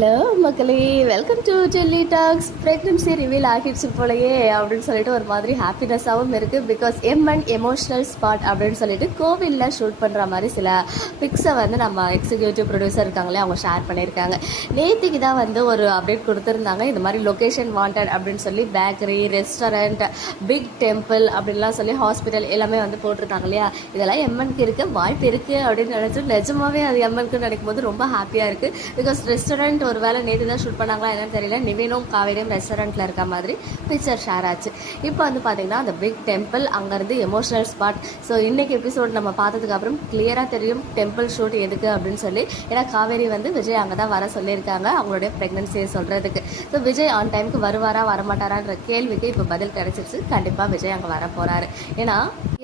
Hello மக்களே, welcome to jelly tax. Pregnancy reveal ஆகிடுச்சு போலயே அப்படின்னு சொல்லிட்டு ஒரு மாதிரி ஹாப்பினஸாகவும் இருக்குது. பிகாஸ் எமோஷனல் ஸ்பாட் அப்படின்னு சொல்லிட்டு கோவிலில் ஷூட் பண்ணுற மாதிரி சில பிக்ஸை வந்து நம்ம எக்ஸிக்யூட்டிவ் ப்ரொடியூசர் இருக்காங்களே அவங்க ஷேர் பண்ணியிருக்காங்க. நேற்றுக்கு தான் வந்து ஒரு அப்டேட் கொடுத்துருந்தாங்க. இந்த மாதிரி லொக்கேஷன் வாண்டட் அப்படின்னு சொல்லி பேக்கரி, ரெஸ்டாரண்ட், பிக் டெம்பிள் அப்படின்லாம் சொல்லி ஹாஸ்பிட்டல் எல்லாமே வந்து போட்டிருந்தாங்க இல்லையா. இதெல்லாம் எம்என்க்கு இருக்க வாய்ப்பு இருக்குது அப்படின்னு நினச்சி நிஜமாவே அது எம்என்க்கு நினைக்கும் போது ரொம்ப ஹாப்பியாக இருக்குது. பிகாஸ் ரெஸ்டாரண்ட் ஒரு வேளை நேற்று தான் ஷூட் பண்ணாங்களா என்னன்னு தெரியல. நிவினும் காவேரியும் ரெஸ்டாரண்ட்டில் இருக்க மாதிரி பிக்சர் ஷேர் ஆச்சு. இப்போ வந்து பார்த்தீங்கன்னா அந்த பிக் டெம்பிள் அங்கேருந்து எமோஷனல் ஸ்பாட். ஸோ இன்றைக்கி எபிசோட் நம்ம பார்த்ததுக்கு அப்புறம் கிளியராக தெரியும் டெம்பிள் ஷூட் எதுக்கு அப்படின்னு சொல்லி. ஏன்னா காவேரி வந்து விஜய் அங்கே தான் வர சொல்லியிருக்காங்க அவங்களுடைய ப்ரெக்னன்சியை சொல்கிறதுக்கு. ஸோ விஜய் ஆன் டைமுக்கு வருவாரா வரமாட்டாரான்ற கேள்விக்கு இப்போ பதில் கிடைச்சிருச்சு. கண்டிப்பாக விஜய் அங்கே வர போகிறாரு. ஏன்னா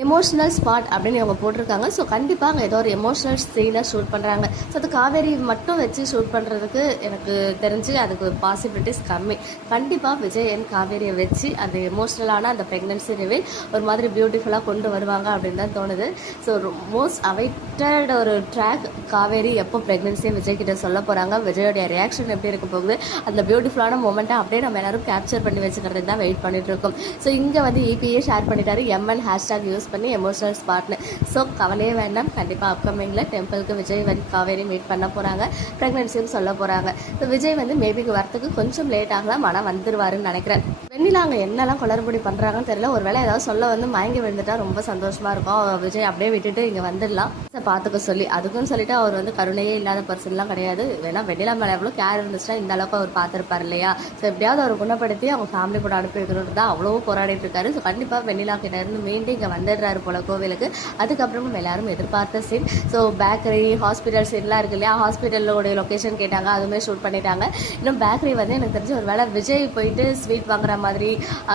எமோஷனல் ஸ்பாட் அப்படின்னு இவங்க போட்டிருக்காங்க. ஸோ கண்டிப்பாக அங்கே ஏதோ ஒரு எமோஷனல் சீனை ஷூட் பண்ணுறாங்க. ஸோ அது காவேரி மட்டும் வச்சு ஷூட் பண்ணுறதுக்கு எனக்கு தெரிஞ்சு அதுக்கு பாசிபிலிட்டிஸ் கம்மி. கண்டிப்பாக விஜய் அண்ட் காவேரியை வச்சு அந்த எமோஷ்னலான அந்த ப்ரெக்னன்சி ரிவீல் ஒரு மாதிரி பியூட்டிஃபுல்லாக கொண்டு வருவாங்க அப்படின்னு தான் தோணுது. ஸோ மோஸ்ட் அவைட்டட் ஒரு ட்ராக் காவேரி எப்போ ப்ரெக்னன்சியை விஜய் கிட்ட சொல்ல போகிறாங்க, விஜயோடைய ரியாக்ஷன் எப்படி இருக்க போகுது, அந்த பியூட்டிஃபுல்லான மூமெண்ட்டை அப்படியே நம்ம எல்லாரும் கேப்சர் பண்ணி வச்சுக்கிறதுக்கு தான் வெயிட் பண்ணிட்டு இருக்கோம். ஸோ இங்கே வந்து இபிஏ ஷேர் பண்ணிட்டாரு எம்என் ஹேஷ்டாக் யூஸ் பண்ணி எமோஷனல் ஸ்பாட்னு. ஸோ கவலையே வேண்டாம், கண்டிப்பாக அப்கமிங்கில் டெம்பிளுக்கு விஜய் வந்து காவேரி மீட் பண்ண போகிறாங்க, ப்ரெக்னன்சியும் சொல்ல போகிறாங்க. ஸோ விஜய் வந்து மேபிக்கு வரத்துக்கு கொஞ்சம் லேட் ஆகலாம், ஆனால் வந்துருவாருன்னு நினைக்கிறேன். வெண்ணிலா அங்கே என்னெல்லாம் குளறுபடி பண்ணுறாங்கன்னு தெரியல. ஒரு வேளை ஏதாவது சொல்ல வந்து மயங்கி விழுந்துட்டா ரொம்ப சந்தோஷமாக இருக்கும். விஜய் அப்படியே விட்டுட்டு இங்கே வந்துடலாம் பார்த்துக்க சொல்லி. அதுக்குன்னு சொல்லிட்டு அவர் வந்து கருணையே இல்லாத பர்சன்லாம் கிடையாது. வேணா வெண்ணிலா மேலே எவ்வளோ கேர் இருந்துச்சுன்னா இந்த அளவுக்கு அவர் பார்த்துருப்பார் இல்லையா. ஸோ எப்படியாவது அவர் குணப்படுத்தி அவங்க ஃபேமிலி கூட அனுப்பி வைக்கணும்னு தான் அவ்வளோ போராடிட்டு இருக்காரு. ஸோ கண்டிப்பாக வெண்ணிலா கிட்ட இருந்து மீண்டும் இங்கே வந்துடுறாரு போல கோவிலுக்கு. அதுக்கப்புறமும் எல்லாரும் எதிர்பார்த்த சீன். ஸோ பேக்கரி, ஹாஸ்பிட்டல் சீன்லாம் இருக்கு இல்லையா. ஹாஸ்பிட்டலோடைய லொக்கேஷன் கேட்டாங்க, அதுவுமே ஷூட் பண்ணிட்டாங்க. இன்னும் பேக்கரி வந்து எனக்கு தெரிஞ்சு ஒரு வேளை விஜய் போயிட்டு ஸ்வீட் வாங்குற மாதிரி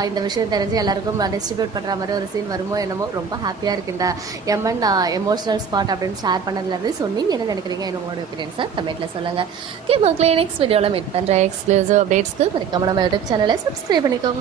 இந்த விஷயம் தெரிஞ்சு எல்லாருக்கும் டிஸ்ட்ரிபியூட் பண்ணுற மாதிரி ஒரு சீன் வருமோ என்னமோ. ரொம்ப ஹாப்பியாக இருக்குது இந்த எம்என் எமோஷனல் ஸ்பாட் அப்படின்னு ஷேர் பண்ணதுலேருந்து. ஸோ நீங்கள் என்ன நினைக்கிறீங்க, உங்களோட ஒப்பீனியன்ஸை கமெண்ட்டில் சொல்லுங்கள். ஓகே மக்களே, நெக்ஸ்ட் வீடியோவில் மீட் பண்ணுற எக்ஸ்க்ளூசிவ் அப்டேட்ஸ்க்கு மறக்காம நம்ம யூடியூப் சேனலை சப்ஸ்கிரைப் பண்ணிக்கோங்க.